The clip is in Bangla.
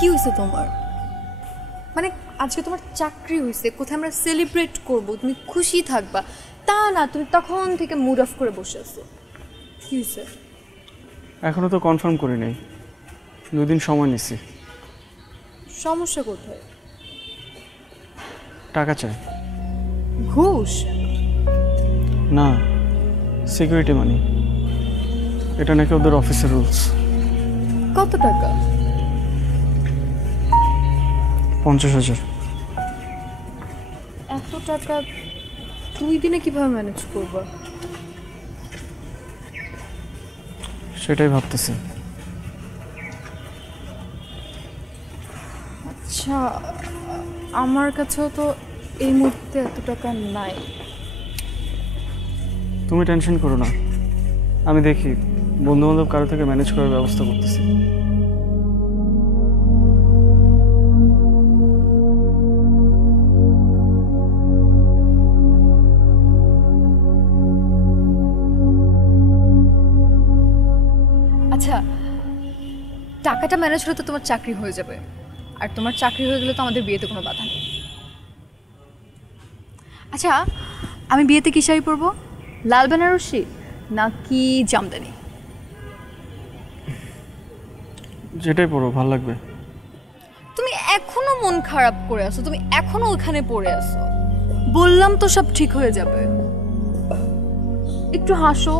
কি হয়েছে তোমার? মানে আজকে তোমার চাকরি হয়েছে, কোথায় আমরা সেলিব্রেট করব, তুমি খুশি থাকবা, তা না তুমি তখন থেকে মুড অফ করে বসে আছো। কি হয়েছে? এখনো তো কনফার্ম করি নাই, 2 দিন সময় নিছি। সমস্যা কোথায়? টাকা চাই। ঘুষ? না, সিকিউরিটি মানি। এটা নাকি ওদের অফিসের রুলস। কত টাকা? 50,000। এত টাকা 2 দিনে কিভাবে ম্যানেজ করবা? সেটাই ভাবতেছি। আচ্ছা, আমার কাছেও তো এই মুহূর্তে এত টাকা নাই। তুমি টেনশন করো না, আমি দেখি বন্ধু বান্ধব কারো থেকে ম্যানেজ করার ব্যবস্থা করতেছি। আচ্ছা, টাকাটা ম্যানেজ হলে তো তোমার চাকরি হয়ে যাবে, আর তোমার চাকরি হয়ে গেলে তো আমাদের বিয়েতে কোনো বাধা নেই। আচ্ছা, আমি বিয়েতে কি শাড়ি পরবো? লাল বেনারসি নাকি জামদানি? যেটাই পড়ো ভালো লাগবে। তুমি এখনো মন খারাপ করে আছো, তুমি এখনো ওখানে পড়ে আছো। বললাম তো সব ঠিক হয়ে যাবে। একটু হাসো।